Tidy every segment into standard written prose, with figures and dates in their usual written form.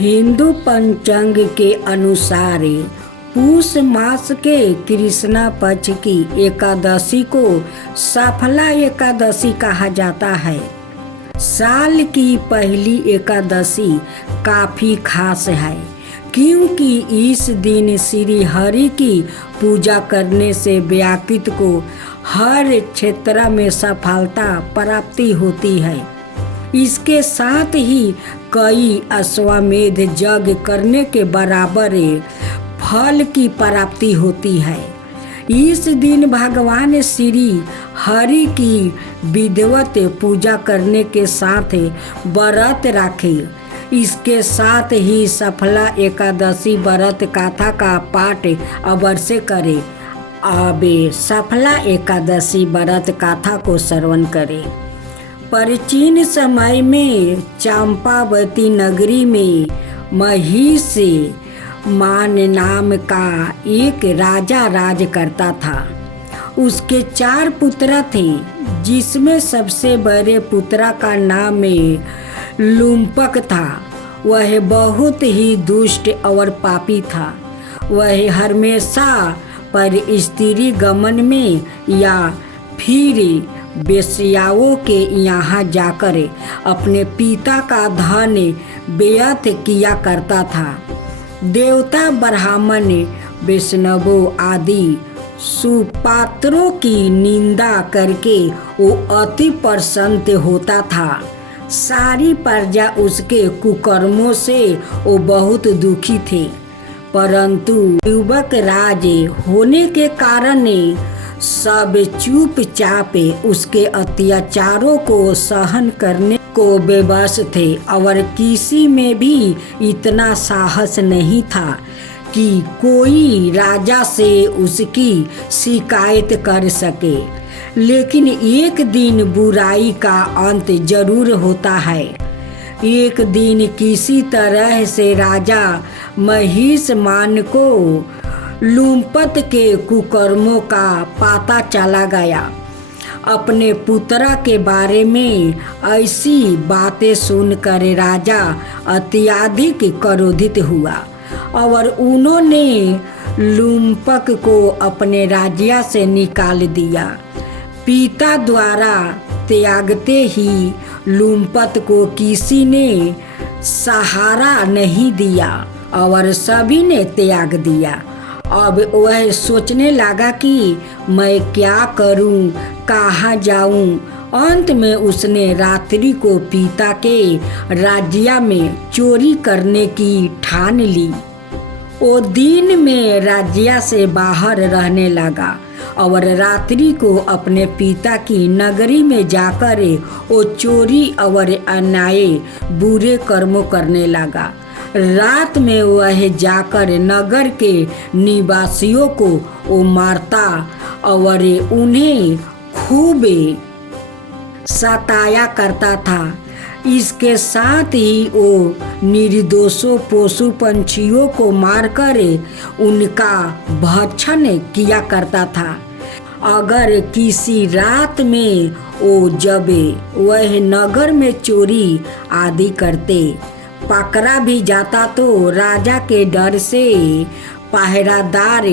हिंदू पंचांग के अनुसार पूष मास के कृष्णा पक्ष की एकादशी को सफला एकादशी कहा जाता है। साल की पहली एकादशी काफ़ी खास है क्योंकि इस दिन श्री हरि की पूजा करने से व्यक्ति को हर क्षेत्र में सफलता प्राप्ति होती है। इसके साथ ही कई अश्वमेध यज्ञ करने के बराबर फल की प्राप्ति होती है। इस दिन भगवान श्री हरि की विधिवत पूजा करने के साथ व्रत रखें। इसके साथ ही सफला एकादशी व्रत कथा का पाठ अवश्य करें। अब सफला एकादशी व्रत कथा को श्रवण करें। प्राचीन समय में चंपावती नगरी में महिष मान नाम का एक राजा राज करता था। उसके 4 पुत्र थे, जिसमें सबसे बड़े पुत्र का नाम लुम्पक था। वह बहुत ही दुष्ट और पापी था। वह हमेशा पर स्त्री गमन में या फिर वेश्याओं के यहाँ जाकर अपने पिता का धन व्यर्थ किया करता था। देवता ब्राह्मण वैष्णवों आदि सुपात्रों की निंदा करके वो अति प्रसन्न होता था। सारी प्रजा उसके कुकर्मों से वो बहुत दुखी थे, परंतु युवक राज होने के कारण सब चुपचाप उसके अत्याचारों को सहन करने को बेबस थे और किसी में भी इतना साहस नहीं था कि कोई राजा से उसकी शिकायत कर सके। लेकिन एक दिन बुराई का अंत जरूर होता है। एक दिन किसी तरह से राजा महिष मान को लुम्पत के कुकर्मों का पता चला गया। अपने पुत्र के बारे में ऐसी बातें सुनकर राजा अत्यधिक क्रोधित हुआ और उन्होंने लुम्पक को अपने राज्य से निकाल दिया। पिता द्वारा त्यागते ही लुम्पत को किसी ने सहारा नहीं दिया और सभी ने त्याग दिया। अब वह सोचने लगा कि मैं क्या करूं, कहाँ जाऊं। अंत में उसने रात्रि को पिता के राज्य में चोरी करने की ठान ली। वो दिन में राज्य से बाहर रहने लगा और रात्रि को अपने पिता की नगरी में जाकर वो चोरी और अन्याय बुरे कर्मों करने लगा। रात में वह जाकर नगर के निवासियों को वो मारता और उन्हें खूब सताया करता था। इसके साथ ही वो निर्दोषों पशु पंछियों को मारकर उनका भक्षण किया करता था। अगर किसी रात में वो जब वह नगर में चोरी आदि करते पकड़ा भी जाता तो राजा के डर से पहरादार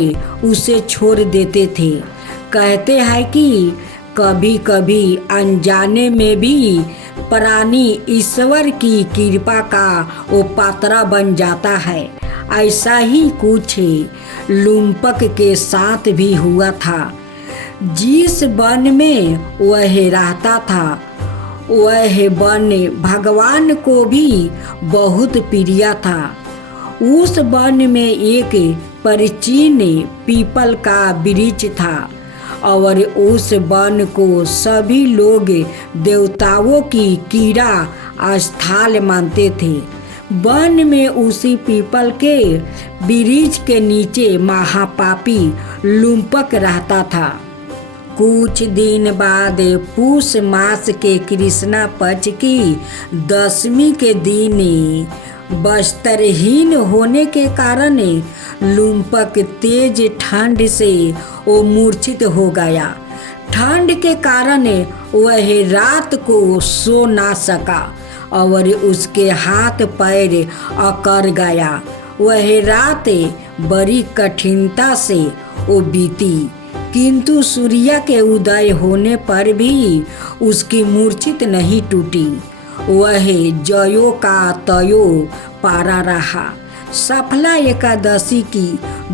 उसे छोड़ देते थे। कहते हैं कि कभी कभी अनजाने में भी प्राणी ईश्वर की कृपा का वो पात्र बन जाता है। ऐसा ही कुछ लुम्पक के साथ भी हुआ था। जिस वन में वह रहता था वह वन भगवान को भी बहुत प्रिय था। उस वन में एक प्राचीन पीपल का वृक्ष था और उस वन को सभी लोग देवताओं की क्रीड़ा स्थल मानते थे। वन में उसी पीपल के वृक्ष के नीचे महापापी लुम्पक रहता था। कुछ दिन बाद पूष मास के कृष्णा पक्ष की 10वीं के दिन वस्त्रहीन होने के कारण लुम्पक तेज ठंड से वो मूर्छित हो गया। ठंड के कारण वह रात को सो ना सका और उसके हाथ पैर अकड़ गया। वह रात बड़ी कठिनता से वो बीती, किंतु सूर्य के उदय होने पर भी उसकी मूर्छित नहीं टूटी। वह जयो का तयो पारा रहा। सफला एकादशी की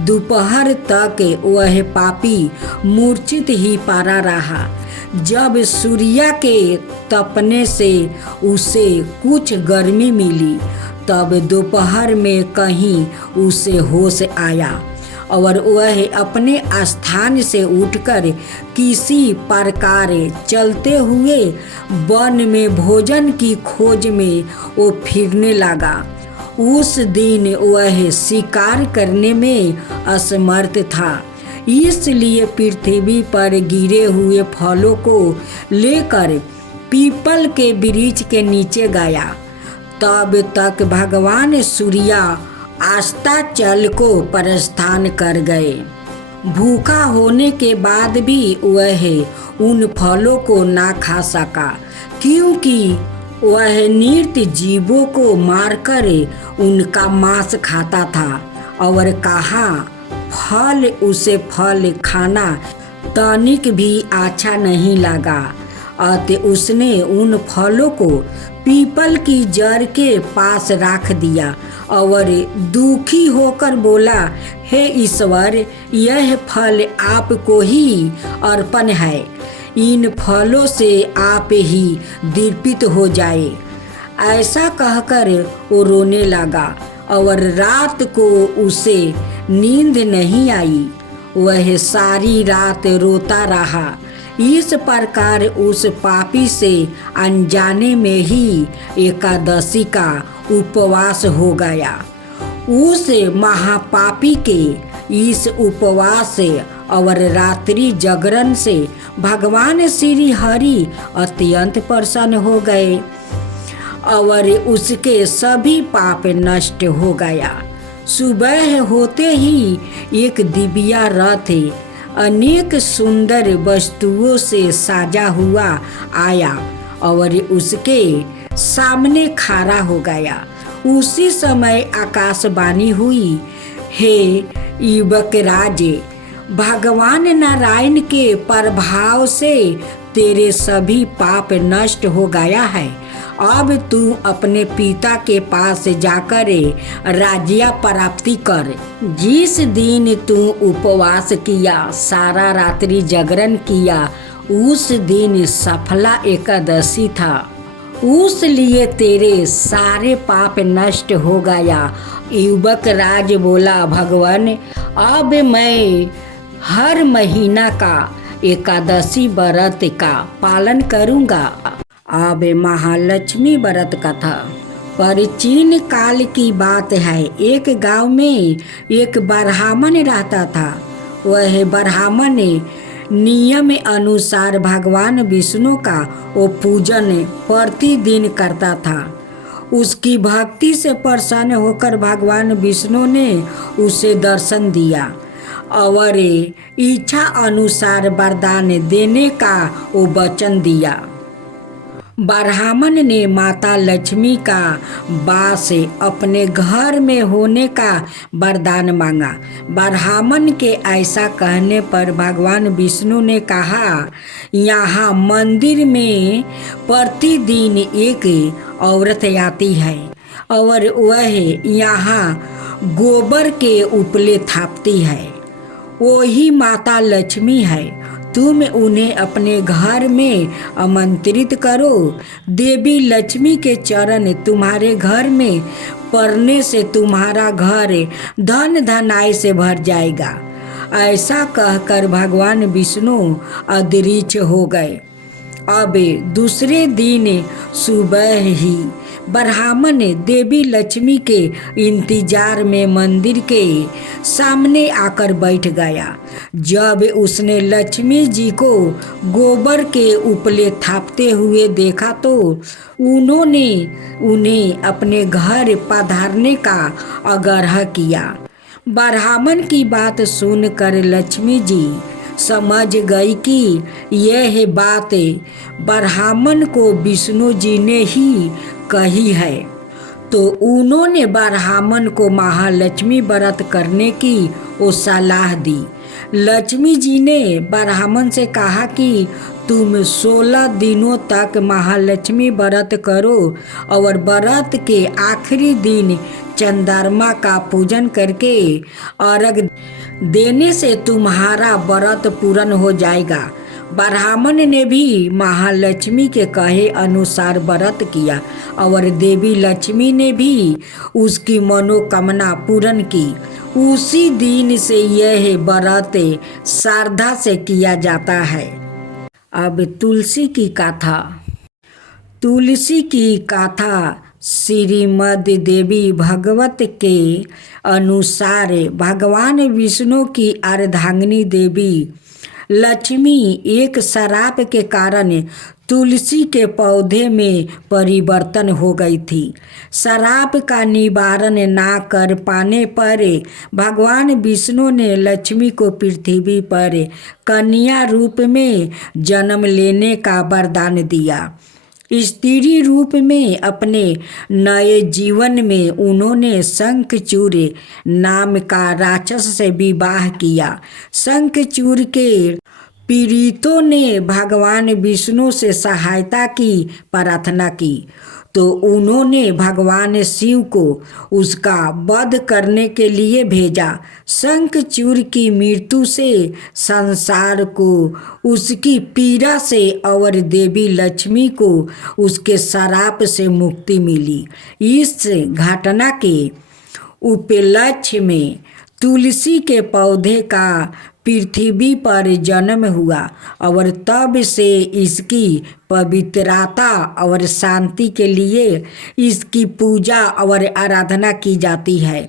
दोपहर तक वह पापी मूर्छित ही पारा रहा। जब सूर्य के तपने से उसे कुछ गर्मी मिली, तब दोपहर में कहीं उसे होश आया और वह अपने स्थान से उठकर किसी प्रकार चलते हुए वन में भोजन की खोज में वो फिरने लगा। उस दिन वह शिकार करने में असमर्थ था, इसलिए पृथ्वी पर गिरे हुए फलों को लेकर पीपल के वृक्ष के नीचे गया। तब तक भगवान सूर्य अस्ताचल को प्रस्थान कर गए। भूखा होने के बाद भी वह उन फलों को ना खा सका, क्योंकि वह निर्त जीवों को मारकर उनका मांस खाता था और कहा उसे फल खाना तनिक भी अच्छा नहीं लगा। अतः उसने उन फलों को पीपल की जड़ के पास रख दिया और दुखी होकर बोला, हे ईश्वर, यह फल आपको ही अर्पण है। इन फलों से आप ही दीपित हो जाए। ऐसा कहकर वो रोने लगा और रात को उसे नींद नहीं आई। वह सारी रात रोता रहा। इस प्रकार उस पापी से अनजाने में ही एकादशी का उपवास हो गया। उस महापापी के इस उपवास और रात्रि जागरण से भगवान श्री हरि अत्यंत प्रसन्न हो गए और उसके सभी पाप नष्ट हो गया। सुबह होते ही एक दिव्या रथ अनेक सुंदर वस्तुओं से साजा हुआ आया और उसके सामने खड़ा हो गया। उसी समय आकाशवाणी हुई, हे युवक राज, भगवान नारायण के प्रभाव से तेरे सभी पाप नष्ट हो गया है। अब तू अपने पिता के पास जाकर राज्य प्राप्ति कर। जिस दिन तू उपवास किया, सारा रात्रि जागरण किया, उस दिन सफला एकादशी था। उस लिए तेरे सारे पाप नष्ट हो गया। युवक राज बोला, भगवान, अब मैं हर महीना का एकादशी व्रत का पालन करूंगा। अब महालक्ष्मी व्रत कथा। प्राचीन काल की बात है। एक गांव में एक ब्राह्मण रहता था। वह ब्राह्मण नियम अनुसार भगवान विष्णु का वो पूजन प्रतिदिन करता था। उसकी भक्ति से प्रसन्न होकर भगवान विष्णु ने उसे दर्शन दिया और इच्छा अनुसार वरदान देने का वो वचन दिया। ब्राह्मण ने माता लक्ष्मी का वास अपने घर में होने का वरदान मांगा। ब्राह्मण के ऐसा कहने पर भगवान विष्णु ने कहा, यहाँ मंदिर में प्रतिदिन एक औरत आती है और वह यहाँ गोबर के उपले थापती है। वही माता लक्ष्मी है। तुम उन्हें अपने घर में आमंत्रित करो। देवी लक्ष्मी के चरण तुम्हारे घर में पड़ने से तुम्हारा घर धन धनाई से भर जाएगा। ऐसा कहकर भगवान विष्णु अदृश्य हो गए। अब दूसरे दिन सुबह ही ब्राह्मण देवी लक्ष्मी के इंतजार में मंदिर के सामने आकर बैठ गया। जब उसने लक्ष्मी जी को गोबर के उपले थापते हुए देखा तो उन्होंने उन्हें अपने घर पधारने का आग्रह किया। ब्राह्मण की बात सुनकर लक्ष्मी जी समझ गई कि यह बात ब्राह्मण को विष्णु जी ने ही कही है, तो उन्होंने ब्राह्मण को महालक्ष्मी व्रत करने की वो सलाह दी। लक्ष्मी जी ने ब्राह्मण से कहा कि तुम 16 दिनों तक महालक्ष्मी व्रत करो और व्रत के आखिरी दिन चंद्रमा का पूजन करके अर्घ देने से तुम्हारा व्रत पूर्ण हो जाएगा। ब्राह्मण ने भी महालक्ष्मी के कहे अनुसार व्रत किया और देवी लक्ष्मी ने भी उसकी मनोकामना पूर्ण की। उसी दिन से यह व्रत श्रद्धा से किया जाता है। अब तुलसी की कथा। तुलसी की कथा श्रीमद देवी भागवत के अनुसार भगवान विष्णु की अर्धांगिनी देवी लक्ष्मी एक श्राप के कारण तुलसी के पौधे में परिवर्तन हो गई थी। श्राप का निवारण ना कर पाने पर भगवान विष्णु ने लक्ष्मी को पृथ्वी पर कन्या रूप में जन्म लेने का वरदान दिया। स्त्री रूप में अपने नए जीवन में उन्होंने शंखचूर नाम का राक्षस से विवाह किया। शंखचूर के पीड़ितों ने भगवान विष्णु से सहायता की प्रार्थना की, तो उन्होंने भगवान शिव को उसका वध करने के लिए भेजा। शंखचूर की मृत्यु से संसार को उसकी पीड़ा से और देवी लक्ष्मी को उसके श्राप से मुक्ति मिली। इस घटना के उपलक्ष्य में तुलसी के पौधे का पृथ्वी पर जन्म हुआ और तब से इसकी पवित्रता और शांति के लिए इसकी पूजा और आराधना की जाती है।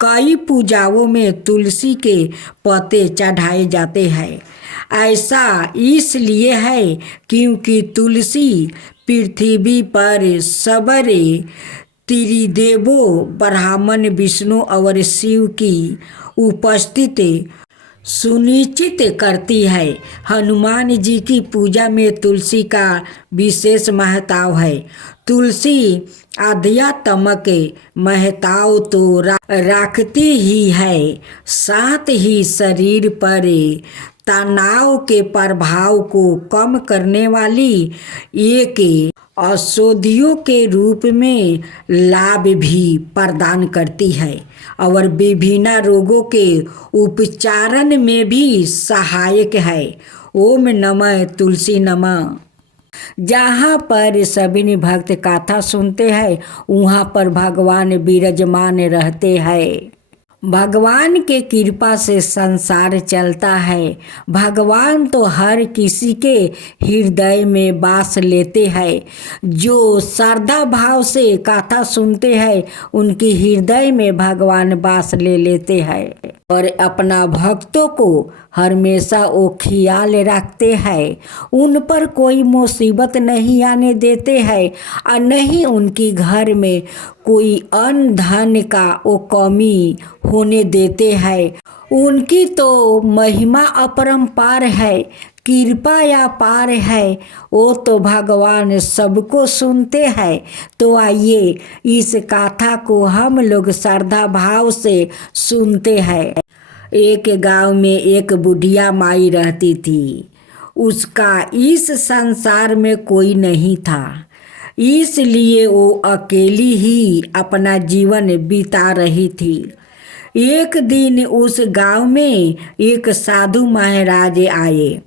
कई पूजाओं में तुलसी के पत्ते चढ़ाए जाते हैं। ऐसा इसलिए है क्योंकि तुलसी पृथ्वी पर सबरे त्रिदेवों ब्राह्मण विष्णु और शिव की उपस्थिति सुनिश्चित करती है। हनुमान जी की पूजा में तुलसी का विशेष महत्व है। तुलसी आध्यात्मिक महत्व तो रखती ही है, साथ ही शरीर पर तनाव के प्रभाव को कम करने वाली एक औषधियों के रूप में लाभ भी प्रदान करती है और विभिन्न रोगों के उपचारण में भी सहायक है। ओम नमः तुलसी नमः। जहाँ पर सभी भक्त कथा सुनते हैं वहाँ पर भगवान विराजमान रहते हैं। भगवान के कृपा से संसार चलता है। भगवान तो हर किसी के हृदय में वास लेते हैं। जो श्रद्धा भाव से कथा सुनते हैं उनके हृदय में भगवान वास ले लेते हैं और अपना भक्तों को हमेशा वो ख्याल रखते हैं। उन पर कोई मुसीबत नहीं आने देते हैं और नहीं उनकी घर में कोई अन्न धन का वो कमी होने देते हैं। उनकी तो महिमा अपरंपार है, कृपा या पार है। वो तो भगवान सबको सुनते हैं। तो आइए इस कथा को हम लोग श्रद्धा भाव से सुनते हैं। एक गांव में एक बुढ़िया माई रहती थी। उसका इस संसार में कोई नहीं था, इसलिए वो अकेली ही अपना जीवन बिता रही थी। एक दिन उस गांव में एक साधु महाराज आए।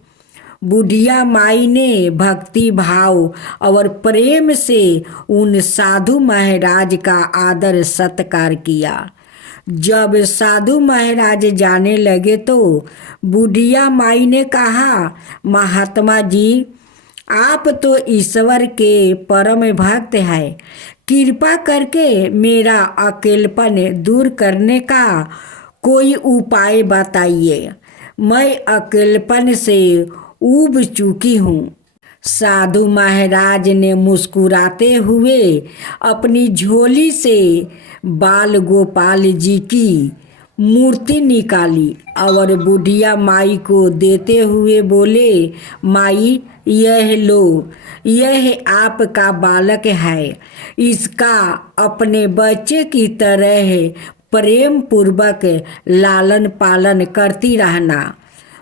बुढ़िया माई ने भक्ति भाव और प्रेम से उन साधु महाराज का आदर सत्कार किया। जब साधु महाराज जाने लगे तो बुढ़िया माई ने कहा, महात्मा जी, आप तो ईश्वर के परम भक्त हैं। कृपा करके मेरा अकेलपन दूर करने का कोई उपाय बताइए। मैं अकेलपन से ऊब चुकी हूँ। साधु महाराज ने मुस्कुराते हुए अपनी झोली से बाल गोपाल जी की मूर्ति निकाली और बुढ़िया माई को देते हुए बोले, माई यह लो, यह आपका बालक है, इसका अपने बच्चे की तरह प्रेम पूर्वक लालन पालन करती रहना।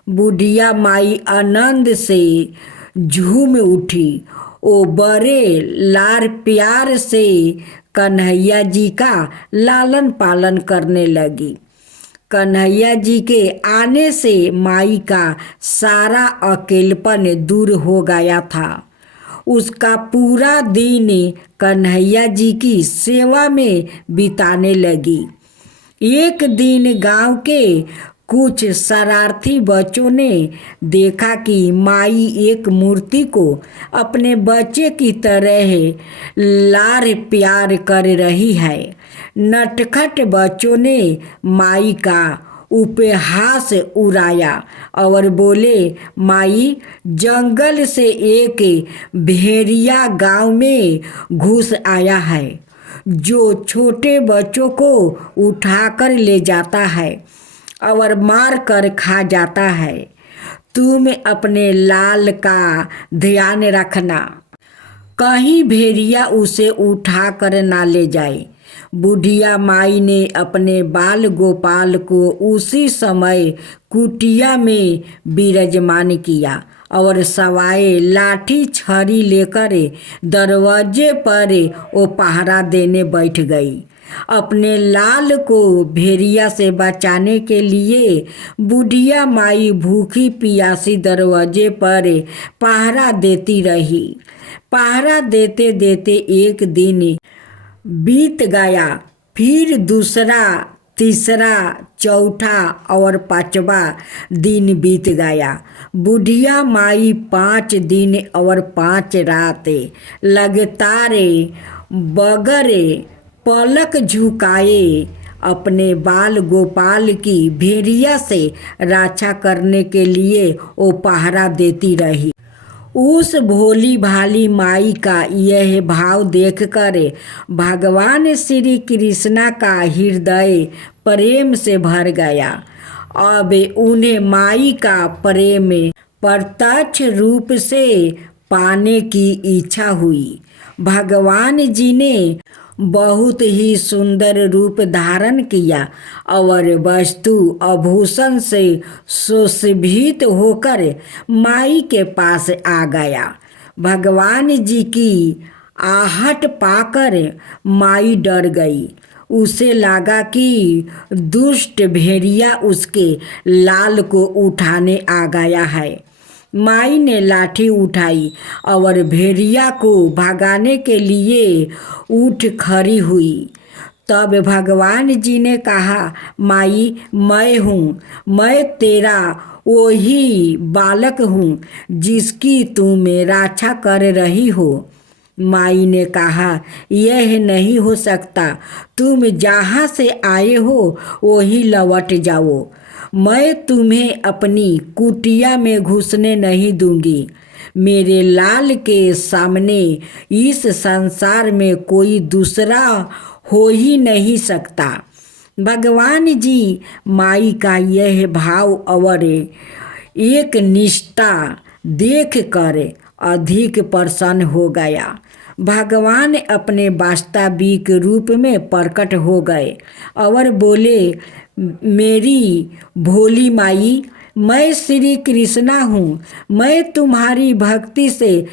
बुढ़िया माई आनंद से झूम उठी। वो बड़े लाड़ प्यार से कन्हैया जी का लालन पालन करने लगी। कन्हैया जी के आने से माई का सारा अकेलपन दूर हो गया था। उसका पूरा दिन कन्हैया जी की सेवा में बिताने लगी। एक दिन गांव के कुछ शरारती बच्चों ने देखा कि माई एक मूर्ति को अपने बच्चे की तरह लाड़ प्यार कर रही है। नटखट बच्चों ने माई का उपहास उड़ाया और बोले, माई जंगल से एक भेड़िया गांव में घुस आया है जो छोटे बच्चों को उठाकर ले जाता है और मार कर खा जाता है। तुम अपने लाल का ध्यान रखना, कहीं भेड़िया उसे उठा कर ना ले जाए। बुढ़िया माई ने अपने बाल गोपाल को उसी समय कुटिया में विराजमान किया और सवाए लाठी छड़ी लेकर दरवाजे पर वो पहरा देने बैठ गई। अपने लाल को भेड़िया से बचाने के लिए बुढ़िया माई भूखी प्यासी दरवाजे पर पहरा देती रही। पहरा देते देते एक दिन बीत गया, फिर दूसरा, तीसरा, चौथा और पांचवा दिन बीत गया। बुढ़िया माई 5 दिन और 5 रातें लगातार बगैर पलक झुकाए अपने बाल गोपाल की भेड़िया से रक्षा करने के लिए वो पहरा देती रही। उस भोली भाली माई का यह भाव देखकर भगवान श्री कृष्णा का हृदय प्रेम से भर गया। अब उन्हें माई का प्रेम प्रत्यक्ष रूप से पाने की इच्छा हुई। भगवान जी ने बहुत ही सुंदर रूप धारण किया और वस्तु आभूषण से सुशोभित होकर माई के पास आ गया। भगवान जी की आहट पाकर माई डर गई। उसे लगा कि दुष्ट भेड़िया उसके लाल को उठाने आ गया है। माई ने लाठी उठाई और भेड़िया को भगाने के लिए उठ खड़ी हुई। तब भगवान जी ने कहा, माई मैं हूँ, मैं तेरा वही बालक हूँ जिसकी तुम रक्षा कर रही हो। माई ने कहा, यह नहीं हो सकता, तुम जहाँ से आए हो वही लौट जाओ। मैं तुम्हें अपनी कुटिया में घुसने नहीं दूंगी। मेरे लाल के सामने इस संसार में कोई दूसरा हो ही नहीं सकता। भगवान जी माई का यह भाव और एक निष्ठा देख कर अधिक प्रसन्न हो गया। भगवान अपने वास्तविक रूप में प्रकट हो गए और बोले, मेरी भोली माई, मैं श्री कृष्णा हूँ। मैं तुम्हारी भक्ति से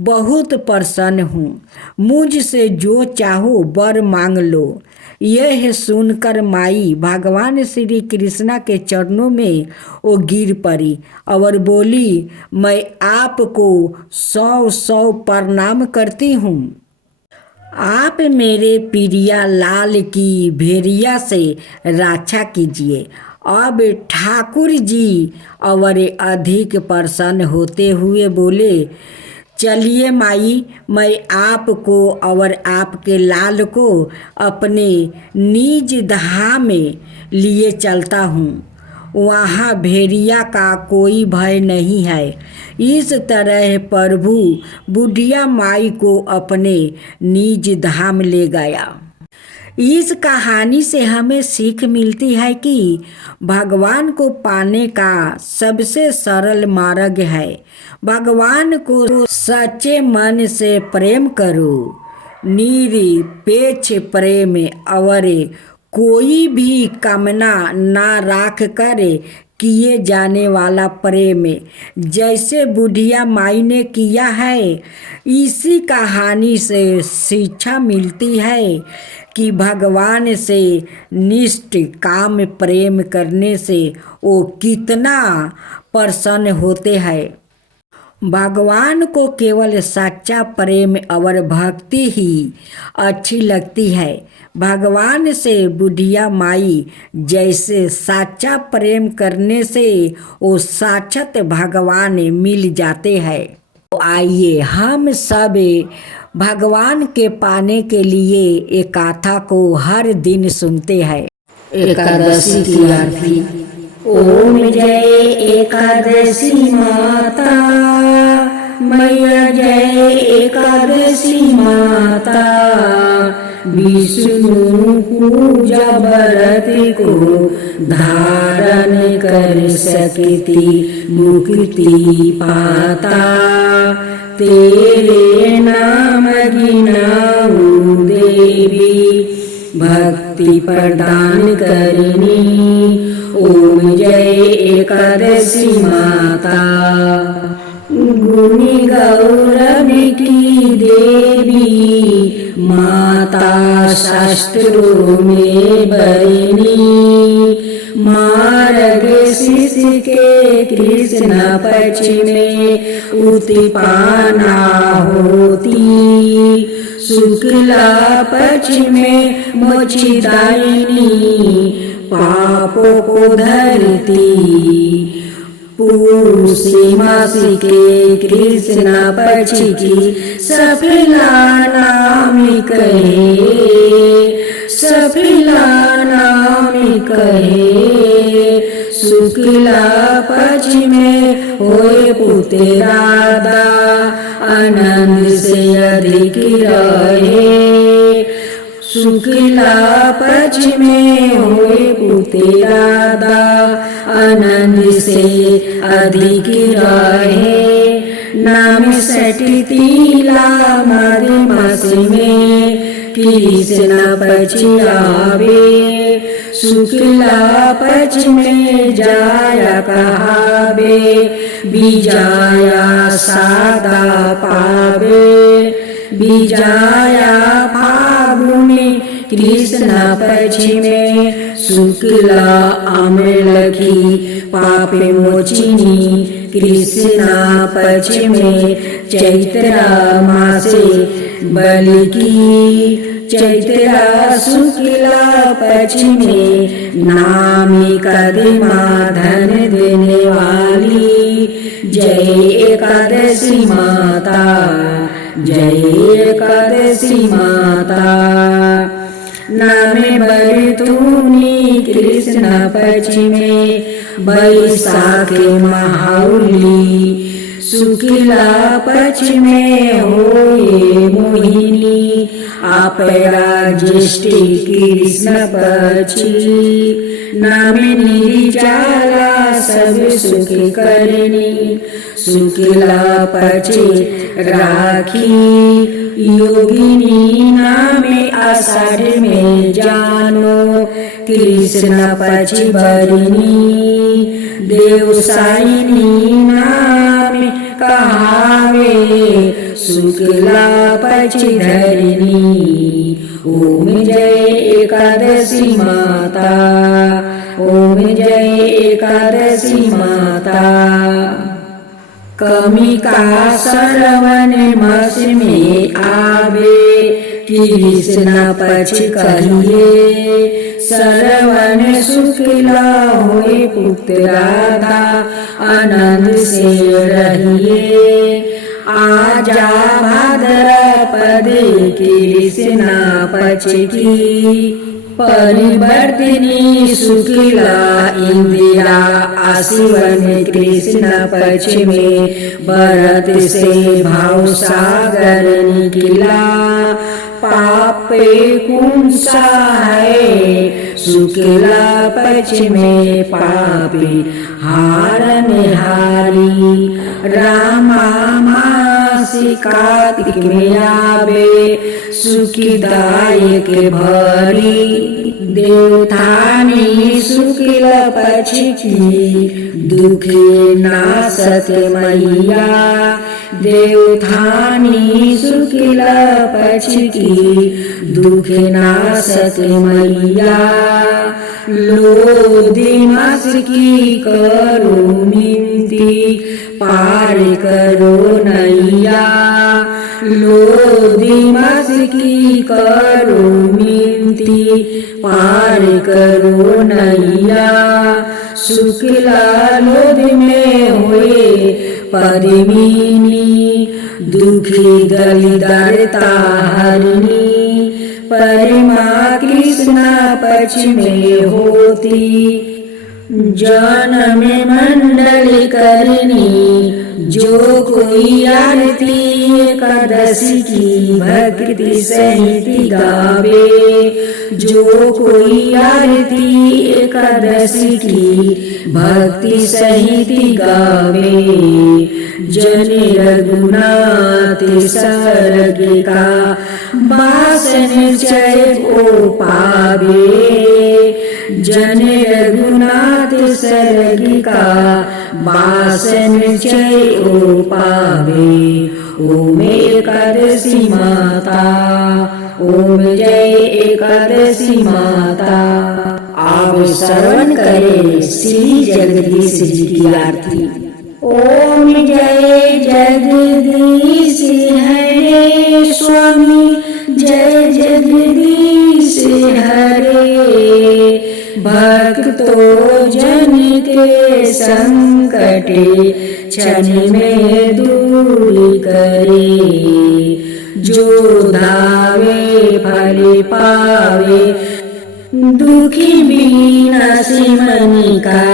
बहुत प्रसन्न हूँ। मुझसे जो चाहो वर मांग लो। यह सुनकर माई भगवान श्री कृष्णा के चरणों में वो गिर पड़ी और बोली, मैं आपको 100 प्रणाम करती हूँ। आप मेरे प्रिया लाल की भेड़िया से रक्षा कीजिए। अब ठाकुर जी और अधिक प्रसन्न होते हुए बोले, चलिए माई, मैं आपको और आपके लाल को अपने निज धाम में लिए चलता हूँ। वहाँ भेड़िया का कोई भय नहीं है। इस तरह प्रभु बुढ़िया माई को अपने निज धाम ले गया। इस कहानी से हमें सीख मिलती है कि भगवान को पाने का सबसे सरल मार्ग है भगवान को सच्चे मन से प्रेम करो। निरपेक्ष प्रेम और कोई भी कामना ना राख कर किए जाने वाला प्रेम जैसे बुढ़िया माई ने किया है। इसी कहानी से शिक्षा मिलती है कि भगवान से निष्काम प्रेम करने से वो कितना प्रसन्न होते हैं। भगवान को केवल सच्चा प्रेम और भक्ति ही अच्छी लगती है। भगवान से बुढ़िया माई जैसे सच्चा प्रेम करने से वो साक्षात भगवान मिल जाते हैं। तो आइए हम सब भगवान के पाने के लिए एक गाथा को हर दिन सुनते हैं। एकादशी की आरती। ओम जय एकादशी माता मैया, जय एकादशी माता। विष्णु पूजा व्रत को धारण कर सकती मुक्ति पाता। तेरे नाम गिनाऊं देवी भक्ति प्रदान करनी। ओम जय एकादशी माता। गुणी गौरव की देवी माता शास्त्रों में बरनी। मार्ग शीश के कृष्ण पक्ष में उत्पन्ना होती। शुक्ला पक्ष में मोक्षदायिनी पापों को धरती। पूर्णिमा के कृष्ण पक्ष की सफला नाम कहे। सफला नाम कहे। शुक्ला पक्ष में होए पुत्र राधा आनंद से अधिक रहे। शुक्ला पक्ष में होए पुत्र राधा आनंद से अधिक रहे। नाम सटिला मद मास में कृष्ण पक्ष आवे। शुक्ला पक्ष में जाया कहावे। विजया सादा पावे। विजया फागुन कृष्ण पक्ष में शुक्ला अमलखी पाप मोचिनी। कृष्ण पक्ष में चैत्र मासे बलि की। चैत्र शुक्ला पक्ष में नामी कदमा धन देने वाली। जय एकादशी माता। जय एकादशी माता। नामे बरतूनी कृष्ण पक्ष में बैसाख महाउली। शुक्ला पक्ष में होए मोहिनी। अपरा ज्येष्ठी कृष्ण पक्षी। नामे निर्जला सब सुख करनी। शुक्ला पक्ष राखी योगिनी नामे आषाढ़ में जानो। कृष्ण पक्ष बरनी देवसायिनी नामे कहावे। शुक्ला पक्ष धरनी। ओम जय एकादशी माता। ओम जय एकादशी माता। कमी का श्रवण मास में आवे। कृष्ण पक्ष कहिए। श्रवण शुक्ला होए पुत्र राधा आनंद से रहिए। आजा भाद्रपद कृष्ण पक्ष की। परिवर्तिनी शुक्ला इंदिरा आशिवन कृष्ण पक्ष में व्रत से भाव सागर निकला। पाप आपे कौन सा है, शुक्ला पक्ष में पापी हारन हारी। रामा मासी कार्तिक में आवे, सुखदायक भरी। देवतानी शुक्ल पक्ष की, दुखे नाशक मैया। देवतानी शुक्ल पक्ष की, दुखे नाशक मैया। लोधी मास की करो मिनती, पार करो नैया। लोधी मास की करो मिनती, पार करो नैया। शुक्ला लोध में हुए पद्मिनी, दुखी दलिदरता हरनी। परमा कृष्णा पक्ष में होती, जन्म मंडल करनी। जो कोई आरती एकादशी की, भक्ति सहित गावे। जो कोई आरती एकादशी की, भक्ति सहित गावे। जन रघुनाथ सरग का, बासन चय को पावे। जन रघुनाथ सरग का, बासन चय ओ पावे। ओम एकादशी माता, ओम जय एकादशी माता। आप श्रवण करें श्री जगदीश जी की आरती। ओम जय जगदीश हरे स्वामी, जय जगदीश हरे। भक्तों जन के संकट, क्षण में दूर करे। जो धावे फल पावे, दुखी विनाशी मन का।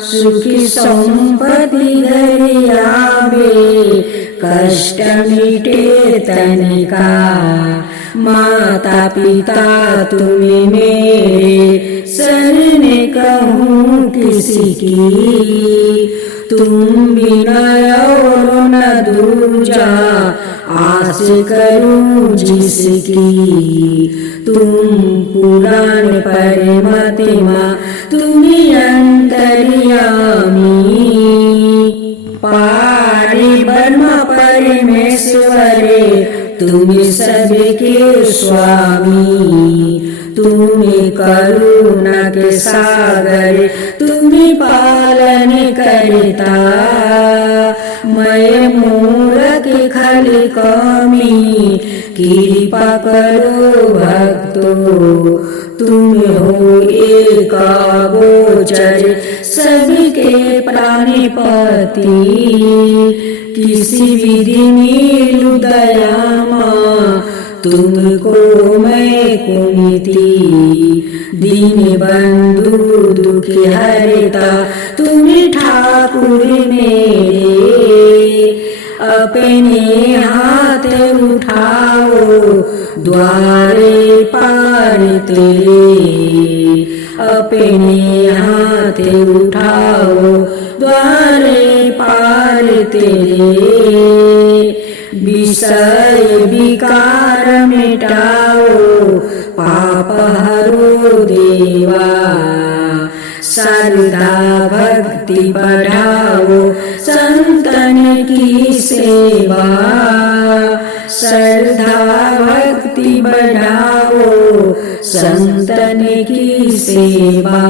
सुखी संपत्ति घर आवे, कष्ट मिटे तन का। माता पिता तुम्हें मेरे, शरण कहूँ किसी की। तुम बिना और न दूजा, आस करूं जिसकी। तुम पुराण परमात्मा, तुम्ही अंतर्यामी। पारे ब्रह्म परमेश्वरे, तुम सबके स्वामी। तुम्हें करुणा के सागर, तुम्हें पालन करता। मैं मूर्ख खल कमी, कृपा करो भक्तों। तुम हो एक गोचर, सबके प्राणपति। किसी विधि मिलूं दयामा, तुमको मैं कुमिति। दीन बंधु दुख हरता, तुम ठाकुर मेरे। अपने हाथ उठाओ, द्वारे पार तेरे। अपने हाथ उठाओ, द्वारे पार तेरे। विषय विकार मिटाओ, पाप हरो देवा। श्रद्धा भक्ति बढ़ाओ, संतन की सेवा। श्रद्धा भक्ति बढ़ाओ, संतन की सेवा।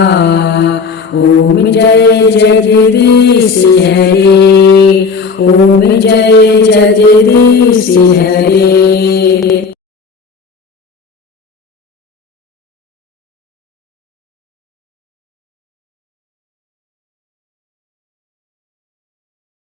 ओम जय जगदीश हरे, ओम जय जगदीश हरे।